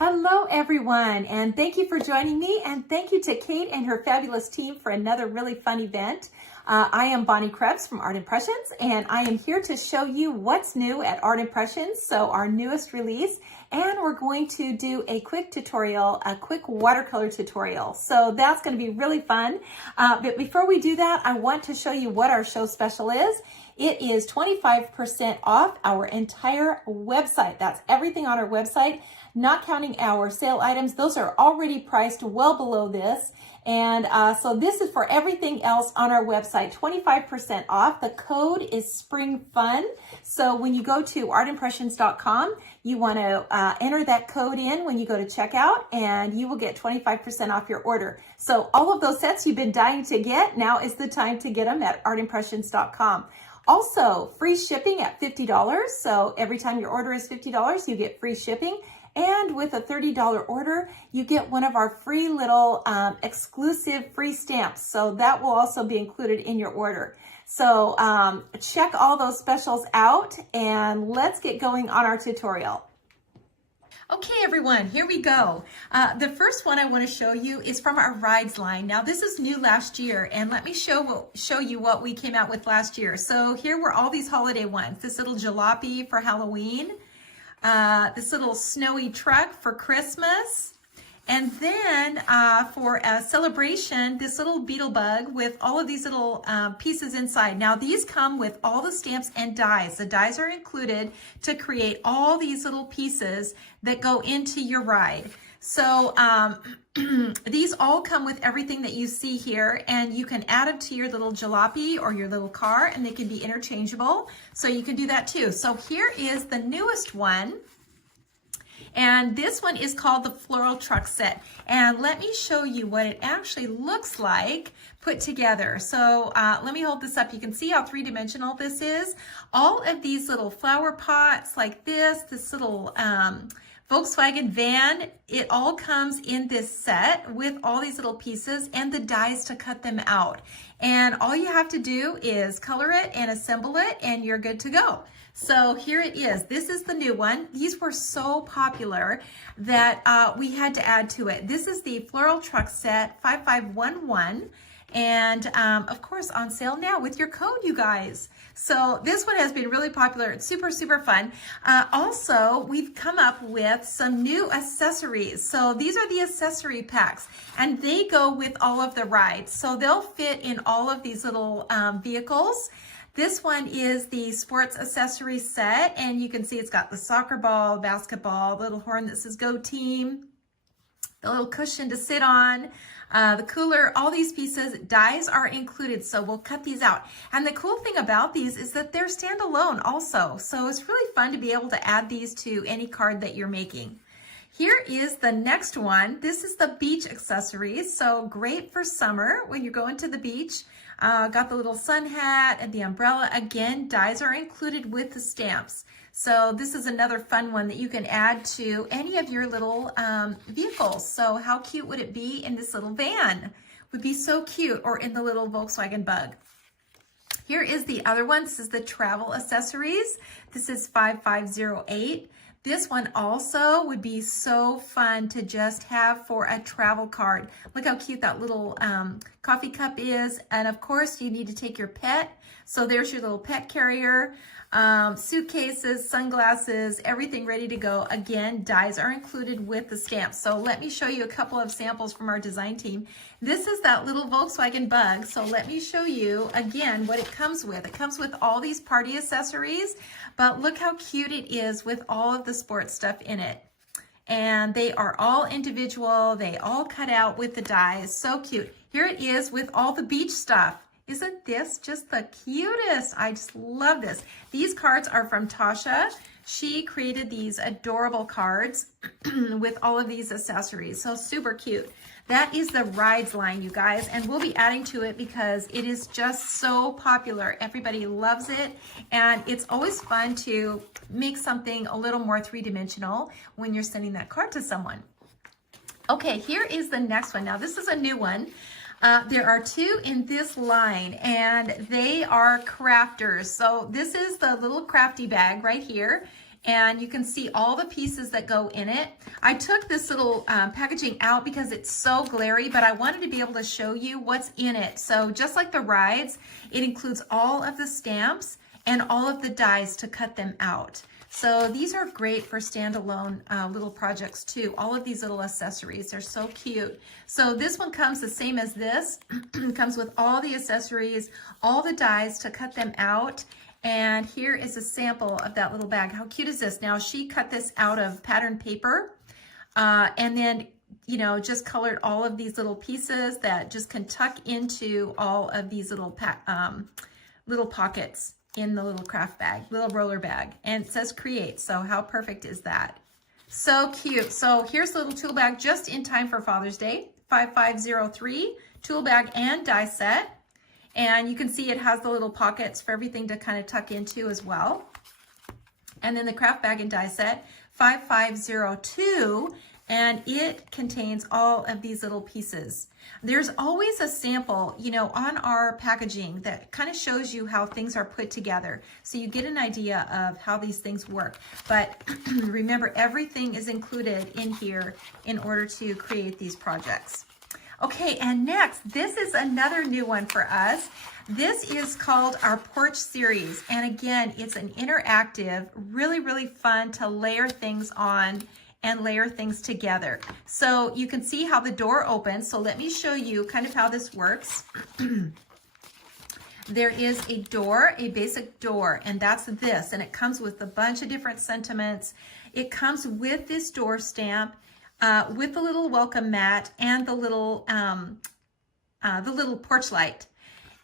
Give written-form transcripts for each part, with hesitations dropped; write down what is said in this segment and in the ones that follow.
Hello everyone, and thank you for joining me, and thank you to Kate and her fabulous team for another really fun event. I am Bonnie Krebs from Art Impressions, and I am here to show you what's new at Art Impressions, so our newest release, and we're going to do a quick tutorial, a quick watercolor tutorial. So that's going to be really fun. But before we do that, I want to show you what our show special is. It is 25% off our entire website. That's everything on our website, not counting our sale items. Those are already priced well below this. And so this is for everything else on our website, 25% off. The code is Spring Fun. So when you go to artimpressions.com, you want to enter that code in when you go to checkout, and you will get 25% off your order. So all of those sets you've been dying to get, now is the time to get them at artimpressions.com. Also, free shipping at $50. So every time your order is $50, you get free shipping. And with a $30 order, you get one of our free little exclusive free stamps. So that will also be included in your order. So check all those specials out, and let's get going on our tutorial. Okay, everyone, here we go. The first one I want to show you is from our rides line. Now, this is new last year, and let me show you what we came out with last year. So here were all these holiday ones. This little jalopy for Halloween, this little snowy truck for Christmas, and then for a celebration, this little beetle bug with all of these little pieces inside. Now, these come with all the stamps and dies. The dies are included to create all these little pieces that go into your ride. So these all come with everything that you see here, and you can add them to your little jalopy or your little car, and they can be interchangeable. So you can do that too. So here is the newest one. And this one is called the Floral Truck Set. And let me show you what it actually looks like put together. So let me hold this up. You can see how three-dimensional this is. All of these little flower pots like this little Volkswagen van, it all comes in this set with all these little pieces and the dies to cut them out. And all you have to do is color it and assemble it, and you're good to go. So here it is. This is the new one. These were so popular that we had to add to it. This is the Floral Truck Set 5511. And of course, on sale now with your code, you guys. So this one has been really popular. It's super, super fun. Also, we've come up with some new accessories. So these are the accessory packs, and they go with all of the rides. So they'll fit in all of these little vehicles. This one is the sports accessory set, and you can see it's got the soccer ball, basketball, little horn that says Go Team, the little cushion to sit on, the cooler, all these pieces. Dies are included, so we'll cut these out. And the cool thing about these is that they're standalone also, so it's really fun to be able to add these to any card that you're making. Here is the next one. This is the beach accessories, so great for summer when you're going to the beach. Got the little sun hat and the umbrella. Again, dies are included with the stamps. So this is another fun one that you can add to any of your little vehicles. So how cute would it be in this little van? Would be so cute, or in the little Volkswagen Bug. Here is the other one. This is the travel accessories. This is 5508. This one also would be so fun to just have for a travel card. Look how cute that little coffee cup is. And of course, you need to take your pet. So there's your little pet carrier, suitcases, sunglasses, everything ready to go. Again, dies are included with the stamps. So let me show you a couple of samples from our design team. This is that little Volkswagen Bug. So let me show you again what it comes with. It comes with all these party accessories, but look how cute it is with all of the sports stuff in it. And they are all individual. They all cut out with the dies. So cute. Here it is with all the beach stuff. Isn't this just the cutest? I just love this. These cards are from Tasha. She created these adorable cards with all of these accessories. So super cute. That is the rides line, you guys, and we'll be adding to it because it is just so popular. Everybody loves it, and it's always fun to make something a little more three-dimensional when you're sending that card to someone. Okay, here is the next one. Now, this is a new one. There are two in this line, and they are crafters. So this is the little crafty bag right here. and you can see all the pieces that go in it. I took this little packaging out because it's so glary, but I wanted to be able to show you what's in it. So just like the rides, it includes all of the stamps and all of the dies to cut them out. So these are great for standalone little projects too. All of these little accessories, they're so cute. So this one comes the same as this. It comes with all the accessories, all the dies to cut them out. And here is a sample of that little bag. How cute is this? Now she cut this out of pattern paper and then, you know, just colored all of these little pieces that just can tuck into all of these little pockets in the little craft bag, little roller bag. And it says create. So how perfect is that? So cute. So here's the little tool bag just in time for Father's Day. 5503 tool bag and die set. And you can see it has the little pockets for everything to kind of tuck into as well. And then the craft bag and die set, 5502, and it contains all of these little pieces. There's always a sample, you know, on our packaging that kind of shows you how things are put together. So you get an idea of how these things work. But remember, everything is included in here in order to create these projects. Okay, and next, this is another new one for us. This is called our porch series. And again, it's an interactive, really, really fun to layer things on and layer things together. So you can see how the door opens. So let me show you kind of how this works. There is a door, a basic door, and that's this. And it comes with a bunch of different sentiments. It comes with this door stamp, with the little welcome mat and the little porch light.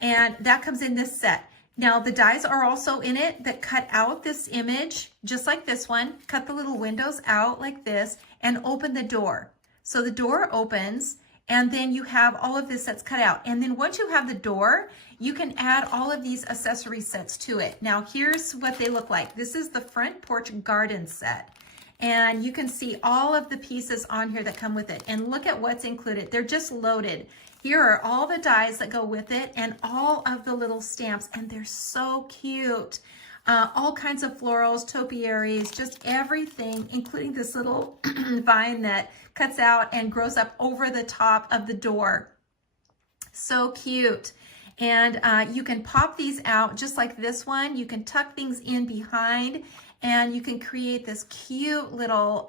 And that comes in this set. Now the dies are also in it that cut out this image, just like this one, cut the little windows out like this and open the door. So the door opens and then you have all of this that's cut out. And then once you have the door, you can add all of these accessory sets to it. Now here's what they look like. This is the front porch garden set. And you can see all of the pieces on here that come with it. And look at what's included. They're just loaded. Here are all the dies that go with it and all of the little stamps. And they're so cute. All kinds of florals, topiaries, just everything, including this little vine that cuts out and grows up over the top of the door. So cute. And you can pop these out just like this one. You can tuck things in behind and you can create this cute little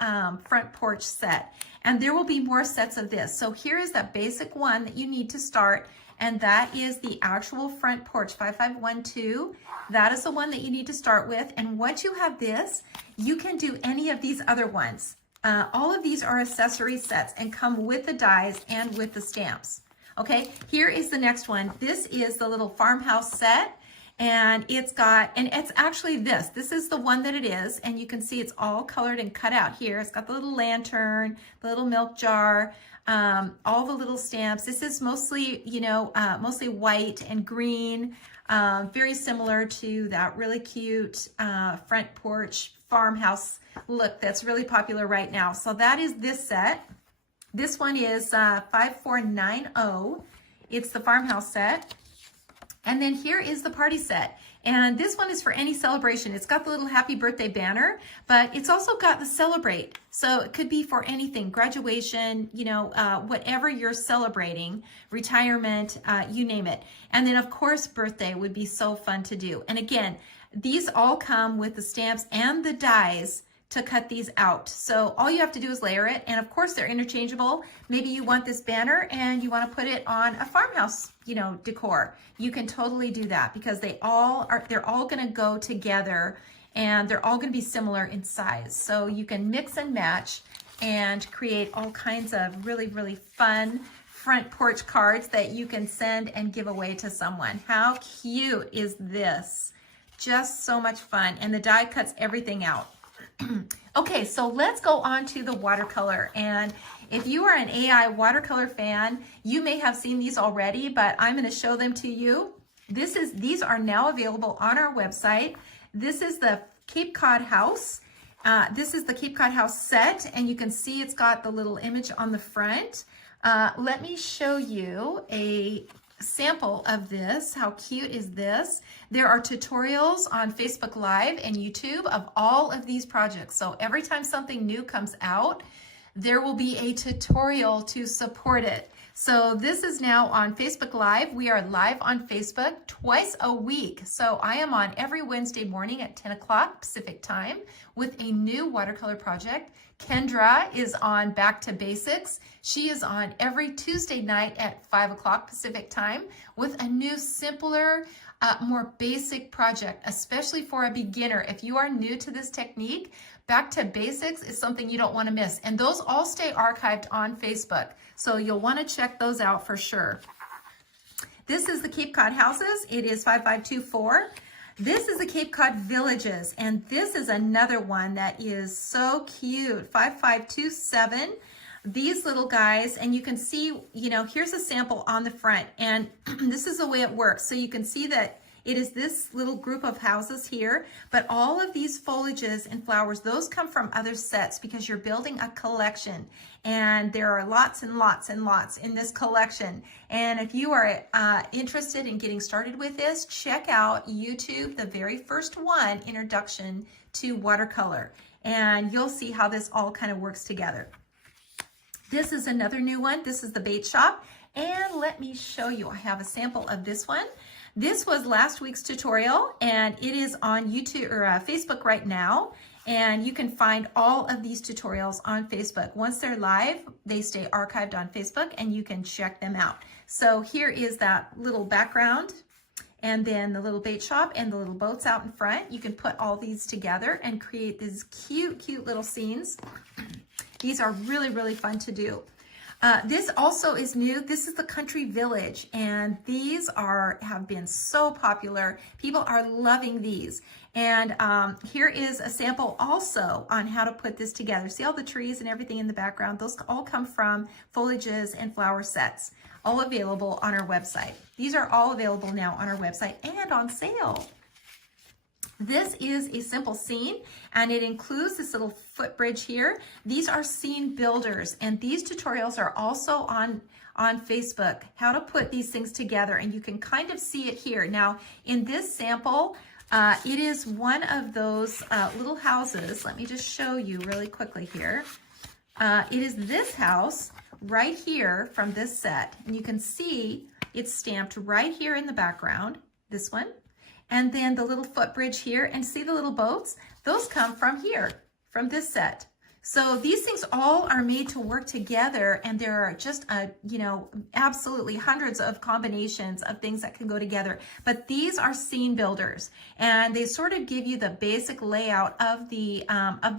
front porch set. And there will be more sets of this. So here is that basic one that you need to start, and that is the actual front porch, 5512. That is the one that you need to start with. And once you have this, you can do any of these other ones. All of these are accessory sets and come with the dies and with the stamps. Okay, here is the next one. This is the little farmhouse set. And it's actually this. This is the one that it is. And you can see it's all colored and cut out here. It's got the little lantern, the little milk jar, all the little stamps. This is mostly, you know, mostly white and green, very similar to that really cute front porch farmhouse look that's really popular right now. So that is this set. This one is 5490. It's the farmhouse set. And then here is the party set. And this one is for any celebration. It's got the little happy birthday banner, but it's also got the celebrate. So it could be for anything, graduation, you know, whatever you're celebrating, retirement, you name it. And then of course, birthday would be so fun to do. And again, these all come with the stamps and the dies to cut these out. So all you have to do is layer it. And of course they're interchangeable. Maybe you want this banner and you want to put it on a farmhouse, you know, decor. You can totally do that because they're all going to go together and they're all going to be similar in size. So you can mix and match and create all kinds of really, really fun front porch cards that you can send and give away to someone. How cute is this? Just so much fun. And the die cuts everything out. Okay, so let's go on to the watercolor. And if you are an AI watercolor fan, you may have seen these already, but I'm going to show them to you. These are now available on our website. This is the Cape Cod house. This is the Cape Cod house set, and you can see it's got the little image on the front. Let me show you a sample of this. How cute is this? There are tutorials on Facebook Live and YouTube of all of these projects. So every time something new comes out, there will be a tutorial to support it. So this is now on Facebook Live. We are live on Facebook twice a week. So I am on every Wednesday morning at 10 o'clock Pacific time with a new watercolor project. Kendra is on Back to Basics. She is on every Tuesday night at 5 o'clock Pacific time with a new, simpler, more basic project, especially for a beginner. If you are new to this technique, Back to Basics is something you don't want to miss. And those all stay archived on Facebook. So you'll want to check those out for sure. This is the Cape Cod houses. It is 5524. This is the Cape Cod villages, and this is another one that is so cute. 5527. These little guys, and you can see, you know, here's a sample on the front, and this is the way it works. So you can see that it is this little group of houses here, but all of these foliages and flowers, those come from other sets because you're building a collection, and there are lots and lots and lots in this collection. And if you are interested in getting started with this, check out YouTube, the very first one, Introduction to Watercolor, and you'll see how this all kind of works together. This is another new one. This is the bait shop, and let me show you. I have a sample of this one. This was last week's tutorial, and it is on YouTube or Facebook right now, and you can find all of these tutorials on Facebook. Once they're live, they stay archived on Facebook, and you can check them out. So here is that little background, and then the little bait shop and the little boats out in front. You can put all these together and create these cute, cute little scenes. These are really, really fun to do. This also is new. This is the Country Village, and these have been so popular. People are loving these. And here is a sample also on how to put this together. See all the trees and everything in the background? Those all come from foliages and flower sets, all available on our website. These are all available now on our website and on sale. This is a simple scene, and it includes this little footbridge here. These are scene builders, and these tutorials are also on Facebook, how to put these things together, and you can kind of see it here. Now, in this sample, it is one of those little houses. Let me just show you really quickly here. It is this house right here from this set, and you can see it's stamped right here in the background, this one. And then the little footbridge here, and see the little boats? Those come from here, from this set. So these things all are made to work together, and there are just, you know, absolutely hundreds of combinations of things that can go together. But these are scene builders, and they sort of give you the basic layout of the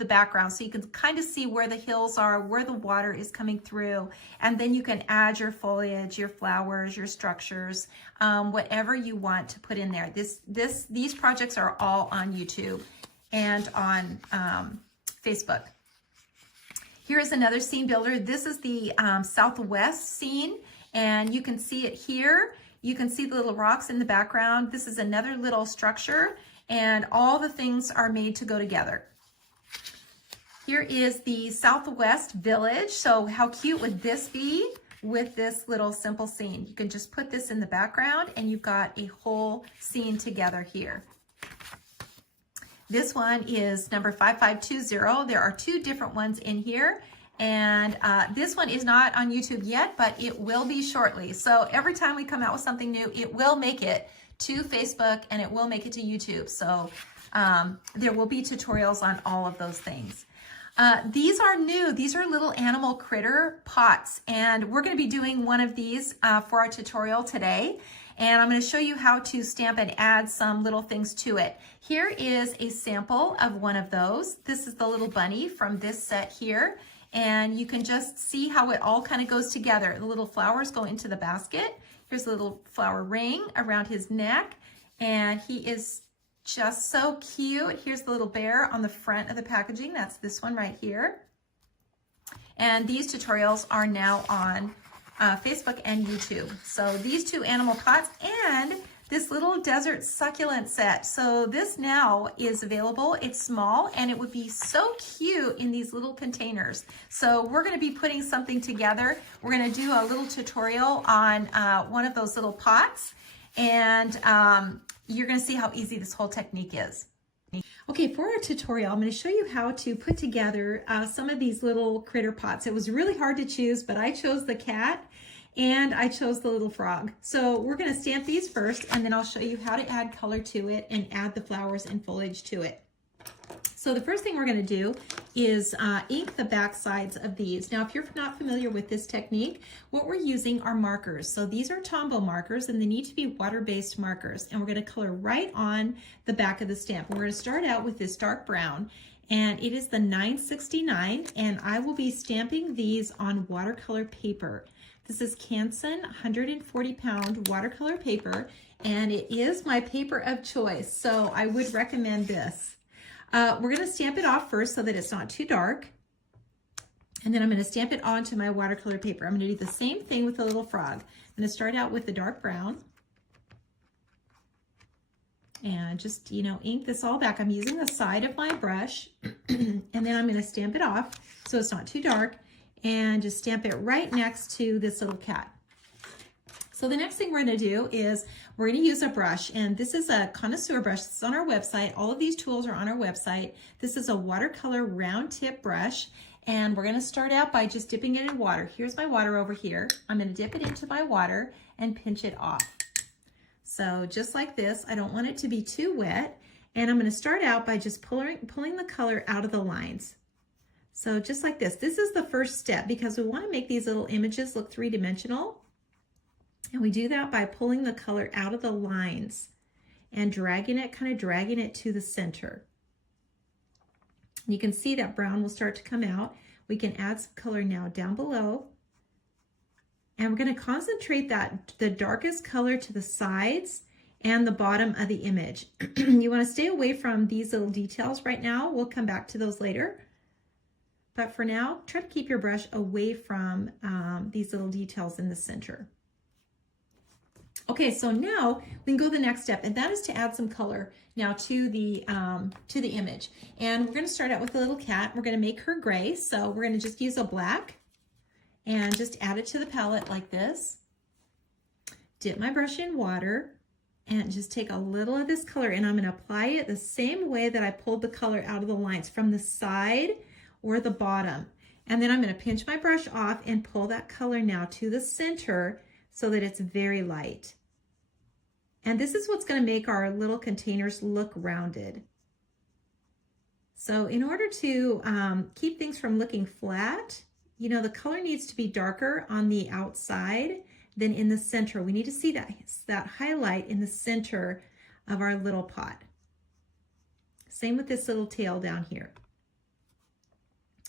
background, so you can kind of see where the hills are, where the water is coming through, and then you can add your foliage, your flowers, your structures, whatever you want to put in there. These projects are all on YouTube and on Facebook. Here's another scene builder. This is the Southwest scene, and you can see it here. You can see the little rocks in the background. This is another little structure, and all the things are made to go together. Here is the Southwest Village. So how cute would this be with this little simple scene? You can just put this in the background, and you've got a whole scene together here. This one is number 5520. There are two different ones in here, and this one is not on YouTube yet, but it will be shortly. So every time we come out with something new, it will make it to Facebook and it will make it to YouTube. So there will be tutorials on all of those things. These are new. These are little animal critter pots, and we're going to be doing one of these for our tutorial today. And I'm going to show you how to stamp and add some little things to it. Here is a sample of one of those. This is the little bunny from this set here. And you can just see how it all kind of goes together. The little flowers go into the basket. Here's a little flower ring around his neck. And he is just so cute. Here's the little bear on the front of the packaging. That's this one right here. And these tutorials are now on Facebook and YouTube. So these two animal pots, and this little desert succulent set. So this now is available. It's small and it would be so cute in these little containers. So we're gonna be putting something together. We're gonna do a little tutorial on one of those little pots, and you're gonna see how easy this whole technique is. Okay, for our tutorial, I'm going to show you how to put together some of these little critter pots. It was really hard to choose, but I chose the cat and I chose the little frog. So we're going to stamp these first, and then I'll show you how to add color to it and add the flowers and foliage to it. So the first thing we're going to do is ink the back sides of these. Now, if you're not familiar with this technique, what we're using are markers. So these are Tombow markers, and they need to be water-based markers. And we're going to color right on the back of the stamp. We're going to start out with this dark brown, and it is the 969, and I will be stamping these on watercolor paper. This is Canson 140-pound watercolor paper, and it is my paper of choice, so I would recommend this. We're going to stamp it off first so that it's not too dark. And then I'm going to stamp it onto my watercolor paper. I'm going to do the same thing with the little frog. I'm going to start out with the dark brown. And just, ink this all back. I'm using the side of my brush. And then I'm going to stamp it off so it's not too dark. And just stamp it right next to this little cat. So the next thing we're going to do is we're going to use a brush, and this is a connoisseur brush. It's on our website. All of these tools are on our website. This is a watercolor round tip brush, and we're going to start out by just dipping it in water. Here's my water over here. I'm going to dip it into my water and pinch it off. So just like this. I don't want it to be too wet, and I'm going to start out by just pulling the color out of the lines. So just like this. This is the first step because we want to make these little images look three-dimensional. And we do that by pulling the color out of the lines and dragging it to the center. You can see that brown will start to come out. We can add some color now down below. And we're going to concentrate the darkest color to the sides and the bottom of the image. You want to stay away from these little details right now. We'll come back to those later. But for now, try to keep your brush away from these little details in the center. Okay, so now we can go to the next step, and that is to add some color now to the image. And we're going to start out with a little cat. We're going to make her gray, so we're going to just use a black and just add it to the palette like this. Dip my brush in water and just take a little of this color, and I'm going to apply it the same way that I pulled the color out of the lines, from the side or the bottom. And then I'm going to pinch my brush off and pull that color now to the center so that it's very light. And this is what's going to make our little containers look rounded. So in order to keep things from looking flat, the color needs to be darker on the outside than in the center. We need to see that highlight in the center of our little pot. Same with this little tail down here.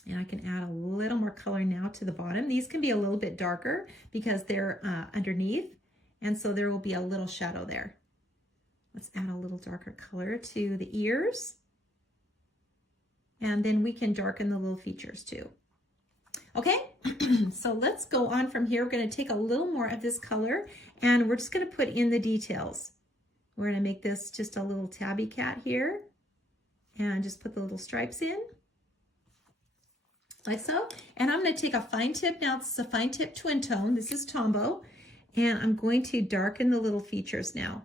And I can add a little more color now to the bottom. These can be a little bit darker because they're underneath, and so there will be a little shadow there. Let's add a little darker color to the ears. And then we can darken the little features too. Okay, so let's go on from here. We're going to take a little more of this color, and we're just going to put in the details. We're going to make this just a little tabby cat here, and just put the little stripes in. Like so. And I'm going to take a fine tip. Now this is a fine tip twin tone. This is Tombow. And I'm going to darken the little features now.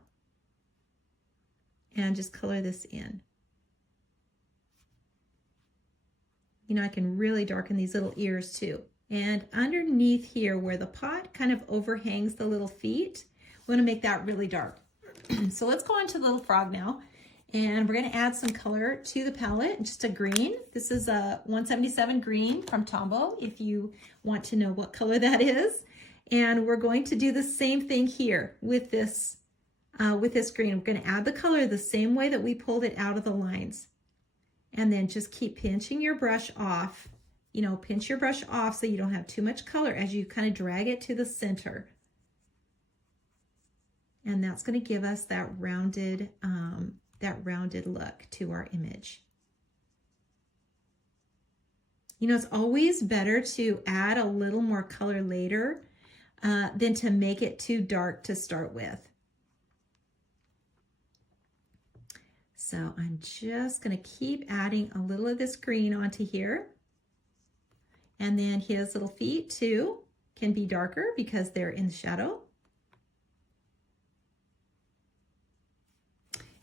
And just color this in. I can really darken these little ears too. And underneath here where the pot kind of overhangs the little feet, we want to make that really dark. So let's go on to the little frog now. And we're going to add some color to the palette, just a green. This is a 177 green from Tombow, if you want to know what color that is. And we're going to do the same thing here with this green. We're going to add the color the same way that we pulled it out of the lines. And then just keep pinching your brush off. Pinch your brush off so you don't have too much color as you kind of drag it to the center. And that's going to give us that rounded look to our image. It's always better to add a little more color later than to make it too dark to start with. So I'm just going to keep adding a little of this green onto here. And then his little feet too can be darker because they're in the shadow.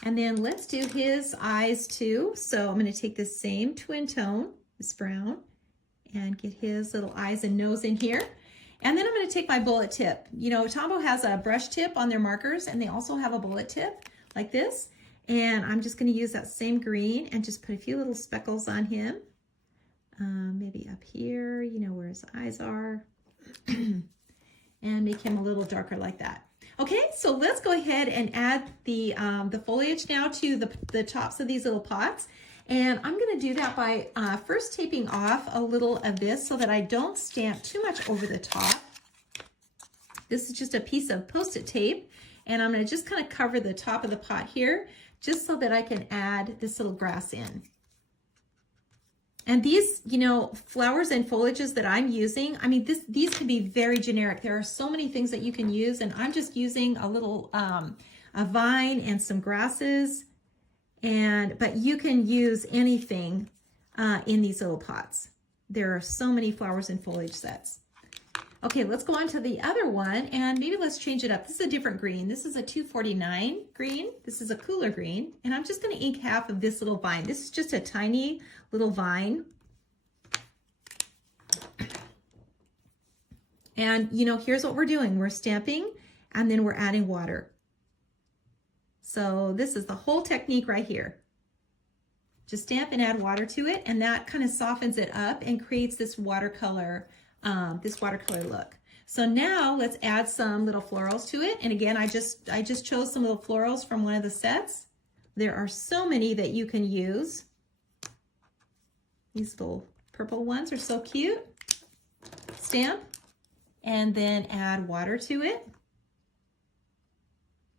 And then let's do his eyes too. So I'm going to take this same twin tone, this brown, and get his little eyes and nose in here. And then I'm going to take my bullet tip. You know, Tombow has a brush tip on their markers, and they also have a bullet tip like this. And I'm just going to use that same green and just put a few little speckles on him. Maybe up here, you know, where his eyes are. And make him a little darker like that. Okay, so let's go ahead and add the foliage now to the tops of these little pots. And I'm going to do that by first taping off a little of this so that I don't stamp too much over the top. This is just a piece of Post-it tape, and I'm going to just kind of cover the top of the pot here just so that I can add this little grass in. And these, you know, flowers and foliages that I'm using, I mean, these can be very generic. There are so many things that you can use, and I'm just using a little a vine and some grasses. But you can use anything in these little pots. There are so many flowers and foliage sets. Okay, let's go on to the other one, and maybe let's change it up. This is a different green. This is a 249 green. This is a cooler green, and I'm just going to ink half of this little vine. This is just a tiny little vine. And, you know, here's what we're doing. We're stamping, and then we're adding water. So this is the whole technique right here. Just stamp and add water to it, and that kind of softens it up and creates this watercolor look. So now let's add some little florals to it. And again, I just chose some little florals from one of the sets. There are so many that you can use. These little purple ones are so cute. Stamp and then add water to it.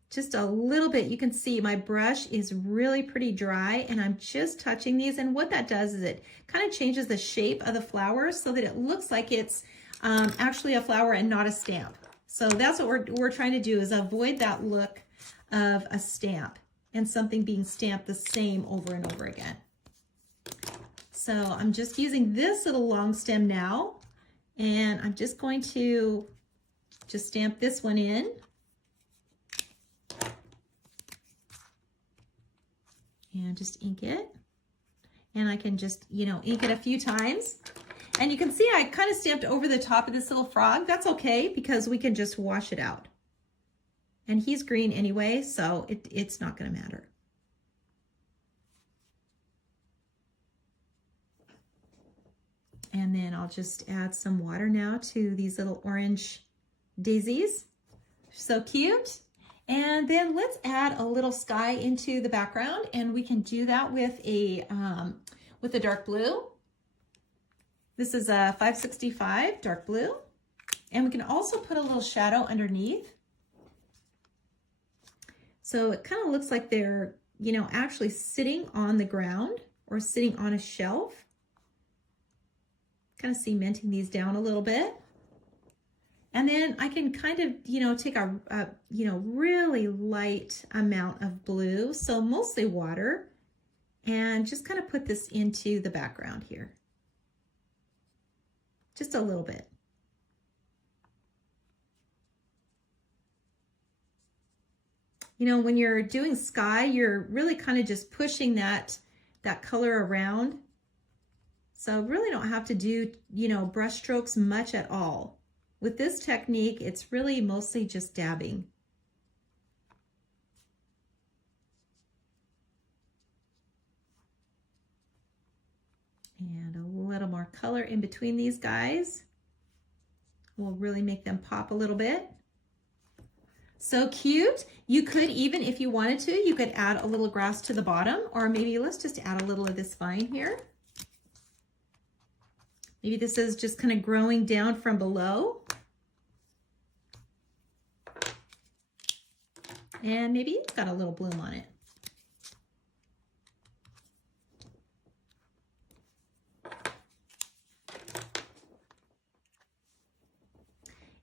Just a little bit. You can see my brush is really pretty dry, and I'm just touching these, and what that does is it kind of changes the shape of the flower so that it looks like it's actually a flower and not a stamp. So that's what we're trying to do, is avoid that look of a stamp and something being stamped the same over and over again. So I'm just using this little long stem now, and I'm just going to just stamp this one in. And just ink it. And I can just, you know, ink it a few times. And you can see I kind of stamped over the top of this little frog. That's okay, because we can just wash it out. And he's green anyway, so it's not going to matter. And then I'll just add some water now to these little orange daisies. So cute. And then let's add a little sky into the background, and we can do that with a dark blue. This is a 565 dark blue, and we can also put a little shadow underneath. So it kind of looks like they're, you know, actually sitting on the ground or sitting on a shelf. Kind of cementing these down a little bit. And then I can kind of, you know, take a you know, really light amount of blue, so mostly water, and just kind of put this into the background here. Just a little bit. You know, when you're doing sky, you're really kind of just pushing that color around. So really don't have to do, you know, brush strokes much at all. With this technique, it's really mostly just dabbing. And a little more color in between these guys will really make them pop a little bit. So cute. You could even, if you wanted to, you could add a little grass to the bottom, or maybe let's just add a little of this vine here. Maybe this is just kind of growing down from below. And maybe it's got a little bloom on it.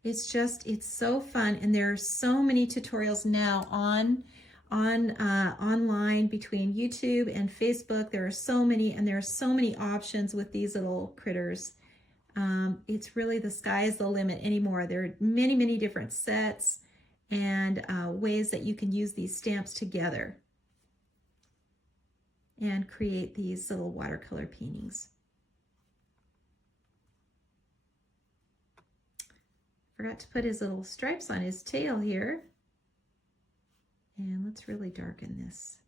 It's so fun, and there are so many tutorials now on online between YouTube and Facebook. There are so many, and there are so many options with these little critters. It's really the sky is the limit anymore. There are many, many different sets and ways that you can use these stamps together and create these little watercolor paintings. Forgot to put his little stripes on his tail here. And let's really darken this.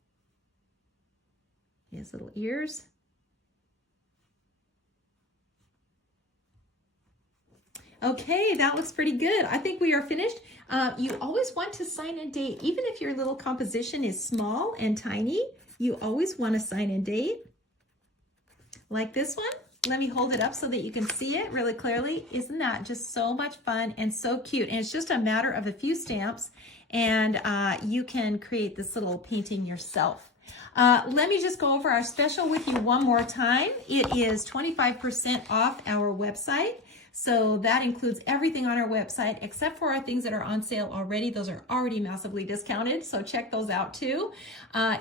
His little ears. Okay, that looks pretty good. I think we are finished. You always want to sign and date. Even if your little composition is small and tiny, you always want to sign and date. Like this one. Let me hold it up so that you can see it really clearly. Isn't that just so much fun and so cute? And it's just a matter of a few stamps, and you can create this little painting yourself. Let me just go over our special with you one more time. It is 25% off our website. So that includes everything on our website except for our things that are on sale already. Those are already massively discounted, so check those out too.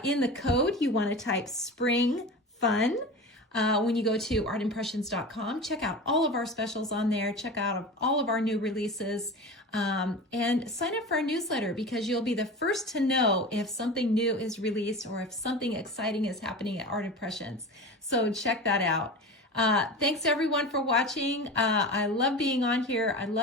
In the code, you want to type Spring Fun. When you go to artimpressions.com, check out all of our specials on there, check out all of our new releases, and sign up for our newsletter because you'll be the first to know if something new is released or if something exciting is happening at Art Impressions. So check that out. Thanks everyone for watching. I love being on here. I love